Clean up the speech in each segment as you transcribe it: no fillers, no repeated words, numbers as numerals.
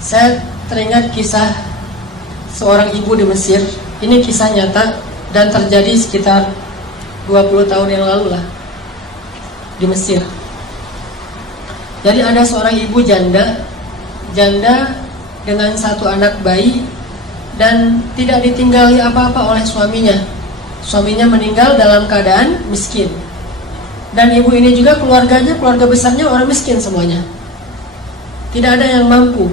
Saya teringat kisah seorang ibu di Mesir. Ini kisah nyata dan terjadi sekitar 20 tahun yang lalu lah di Mesir. Jadi ada seorang ibu janda dengan satu anak bayi dan tidak ditinggali apa-apa oleh suaminya. Suaminya meninggal dalam keadaan miskin. Dan ibu ini juga keluarga besarnya orang miskin semuanya. Tidak ada yang mampu.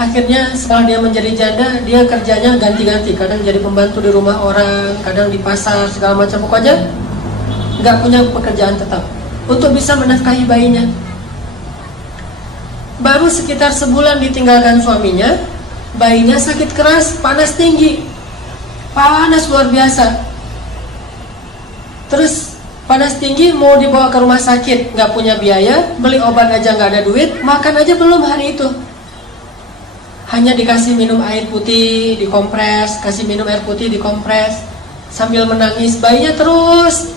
Akhirnya setelah dia menjadi janda, dia kerjanya ganti-ganti. Kadang jadi pembantu di rumah orang, kadang di pasar, segala macam. Pokoknya nggak punya pekerjaan tetap untuk bisa menafkahi bayinya. Baru sekitar sebulan ditinggalkan suaminya, bayinya sakit keras, panas tinggi, panas luar biasa. Terus panas tinggi, mau dibawa ke rumah sakit, nggak punya biaya, beli obat aja nggak ada duit, makan aja belum hari itu. Hanya dikasih minum air putih, dikompres, kasih minum air putih, dikompres, sambil menangis. Bayinya terus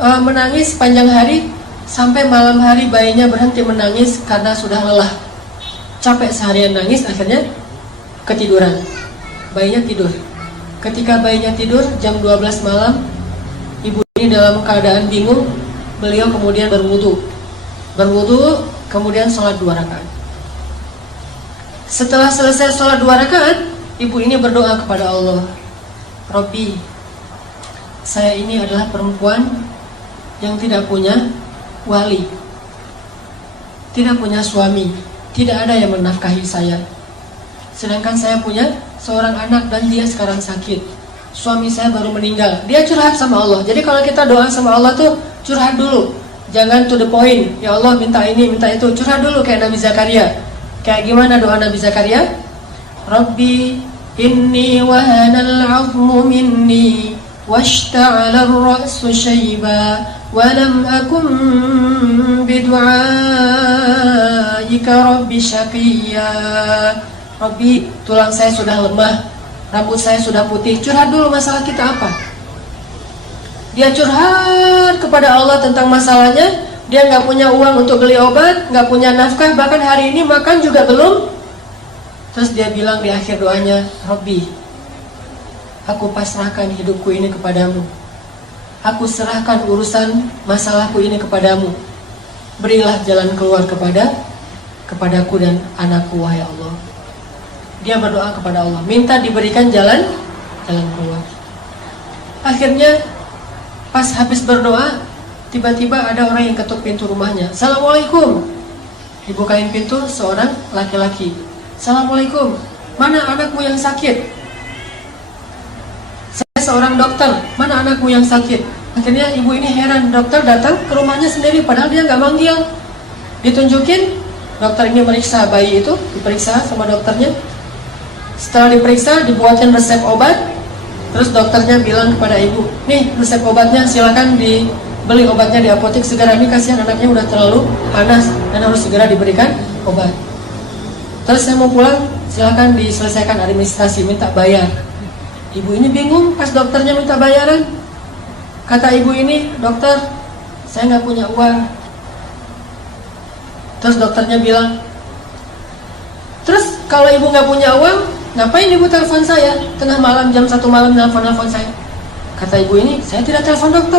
menangis panjang hari, sampai malam hari bayinya berhenti menangis karena sudah lelah. Capek seharian nangis, akhirnya ketiduran. Bayinya tidur. Ketika bayinya tidur, jam 12 malam, ibu ini dalam keadaan bingung. Beliau kemudian berwudu, kemudian sholat 2 rakaat. Setelah selesai sholat 2 rakaat, ibu ini berdoa kepada Allah, Robbi, saya ini adalah perempuan yang tidak punya wali, tidak punya suami, tidak ada yang menafkahi saya. Sedangkan saya punya seorang anak dan dia sekarang sakit. Suami saya baru meninggal. Dia curhat sama Allah. Jadi kalau kita doa sama Allah tuh curhat dulu, jangan to the point. Ya Allah minta ini, minta itu. Curhat dulu kayak Nabi Zakaria. Kayak gimana doa Nabi Zakaria? Rabbi inni wahanal 'azmu minni washta'ala ar-ra'su shayba wa lam akum bidu'aika rabbi syaqiyya. Rabbi, tulang saya sudah lemah, rambut saya sudah putih. Curhat dulu masalah kita apa. Dia curhat kepada Allah tentang masalahnya. Dia nggak punya uang untuk beli obat, nggak punya nafkah, bahkan hari ini makan juga belum. Terus dia bilang di akhir doanya, Robbi, aku pasrahkan hidupku ini kepadamu. Aku serahkan urusan masalahku ini kepadamu. Berilah jalan keluar kepadaku dan anakku, wahai Allah. Dia berdoa kepada Allah, minta diberikan jalan keluar. Akhirnya pas habis berdoa, tiba-tiba ada orang yang ketuk pintu rumahnya. Assalamualaikum. Dibukain pintu seorang laki-laki. Assalamualaikum. Mana anakmu yang sakit? Saya seorang dokter. Mana anakmu yang sakit? Akhirnya ibu ini heran. Dokter datang ke rumahnya sendiri padahal dia nggak manggil. Ditunjukin. Dokter ini meriksa bayi itu. Diperiksa sama dokternya. Setelah diperiksa, dibuatkan resep obat. Terus dokternya bilang kepada ibu, nih resep obatnya, silakan beli obatnya di apotek segera. Ini kasihan anaknya udah terlalu panas dan harus segera diberikan obat. Terus saya mau pulang, silakan diselesaikan administrasi, minta bayar. Ibu ini bingung pas dokternya minta bayaran. Kata ibu ini, dokter, saya nggak punya uang. Terus dokternya bilang, terus kalau ibu nggak punya uang, ngapain ibu telepon saya tengah malam jam 1 malam nelfon saya? Kata ibu ini, saya tidak telepon dokter.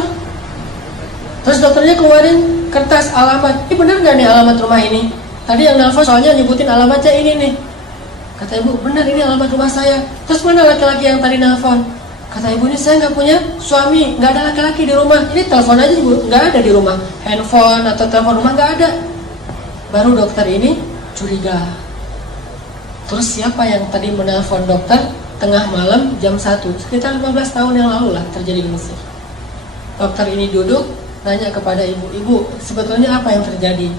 Terus dokternya keluarin kertas alamat. Ini benar nggak nih alamat rumah ini? Tadi yang nelfon soalnya nyebutin alamatnya ini nih. Kata ibu, benar ini alamat rumah saya. Terus mana laki-laki yang tadi nelfon? Kata ibu ini, saya nggak punya suami, nggak ada laki-laki di rumah. Ini telepon aja ibu, nggak ada di rumah. Handphone atau telepon rumah nggak ada. Baru dokter ini curiga. Terus siapa yang tadi menelpon dokter tengah malam jam 1? Sekitar 15 tahun yang lalu lah terjadi di Mesir. Dokter ini duduk, nanya kepada ibu, sebetulnya apa yang terjadi?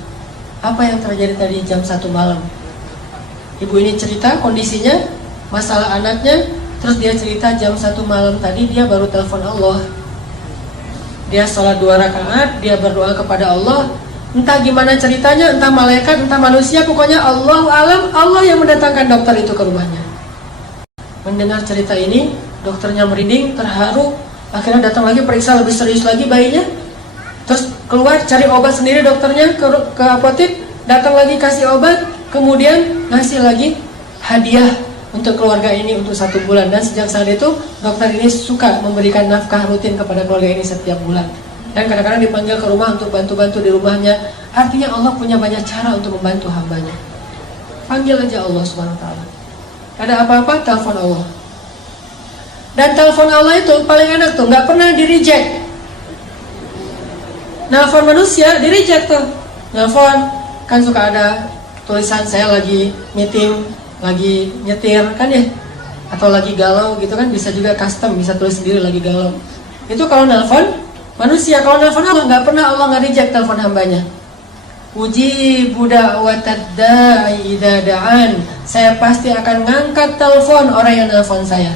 Apa yang terjadi tadi jam 1 malam? Ibu ini cerita kondisinya, masalah anaknya, terus dia cerita jam 1 malam tadi dia baru telepon Allah. Dia sholat 2 rakaat, dia berdoa kepada Allah. Entah gimana ceritanya, entah malaikat, entah manusia, pokoknya Allah alam, Allah yang mendatangkan dokter itu ke rumahnya. Mendengar cerita ini, dokternya merinding, terharu. Akhirnya datang lagi periksa lebih serius lagi bayinya. Terus keluar cari obat sendiri dokternya ke apotek, datang lagi kasih obat. kemudian ngasih lagi hadiah untuk keluarga ini untuk 1 bulan. Dan sejak saat itu dokter ini suka memberikan nafkah rutin kepada keluarga ini setiap bulan. Dan kadang-kadang dipanggil ke rumah untuk bantu-bantu di rumahnya. Artinya Allah punya banyak cara untuk membantu hambanya. Panggil aja Allah Subhanahu wa ta'ala. Ada apa-apa, telepon Allah. Dan telepon Allah itu paling enak tuh, nggak pernah di-reject. Nelfon manusia di-reject tuh. Nelfon kan suka ada tulisan saya lagi meeting, lagi nyetir kan ya, atau lagi galau gitu kan, bisa juga custom, bisa tulis sendiri lagi galau. Itu kalau nelfon manusia. Kalau nelfon Allah, nggak pernah Allah nge-reject telepon hambanya. Ujibu da'watad da'i idza da'an. Saya pasti akan ngangkat telepon orang yang nelfon saya.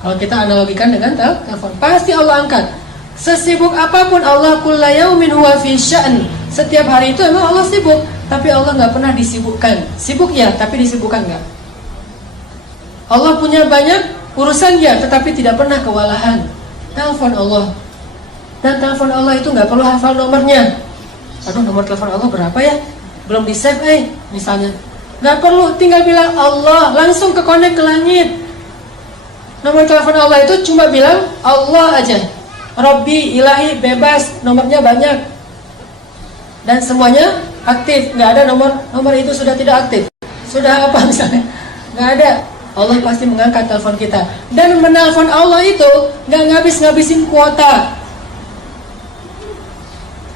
Kalau kita analogikan dengan telepon, pasti Allah angkat. Sesibuk apapun Allah, kulla yaumin huwa fi sya'n. Setiap hari itu emang Allah sibuk, tapi Allah nggak pernah disibukkan. Sibuk ya, tapi disibukkan nggak. Allah punya banyak urusan ya, tetapi tidak pernah kewalahan. Telepon Allah. Dan telepon Allah itu nggak perlu hafal nomornya. Aduh, nomor telepon Allah berapa ya? Belum di save misalnya. Nggak perlu, tinggal bilang Allah, langsung ke connect ke langit. Nomor telepon Allah itu cuma bilang Allah aja. Robbi, ilahi, bebas, nomornya banyak. Dan semuanya aktif, nggak ada nomor itu sudah tidak aktif. Sudah apa misalnya? Nggak ada. Allah pasti mengangkat telepon kita. Dan menelpon Allah itu nggak ngabis-ngabisin kuota,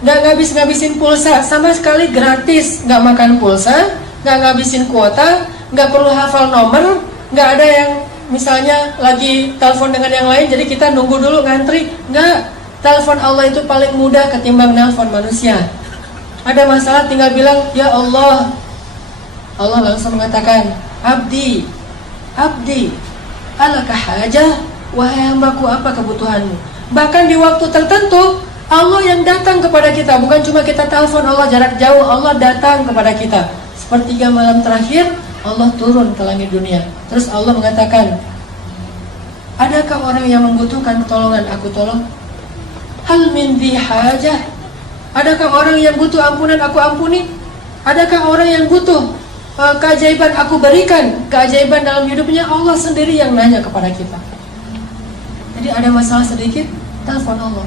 nggak ngabis-ngabisin pulsa, sama sekali gratis. Nggak makan pulsa, nggak ngabisin kuota, nggak perlu hafal nomor, nggak ada yang misalnya lagi telepon dengan yang lain jadi kita nunggu dulu ngantri. Nggak. Telepon Allah itu paling mudah ketimbang nelpon manusia. Ada masalah tinggal bilang ya Allah. Allah langsung mengatakan abdi alaka hajah, wahai hambaku, apa kebutuhanmu. Bahkan di waktu tertentu Allah yang datang kepada kita, bukan cuma kita telepon Allah jarak jauh. Allah datang kepada kita. Sepertiga malam terakhir Allah turun ke langit dunia. Terus Allah mengatakan, adakah orang yang membutuhkan pertolongan, aku tolong. Hal min dhi hajah. Adakah orang yang butuh ampunan, aku ampuni. Adakah orang yang butuh keajaiban, aku berikan. Keajaiban dalam hidupnya Allah sendiri yang nanya kepada kita. Jadi ada masalah sedikit, telepon Allah.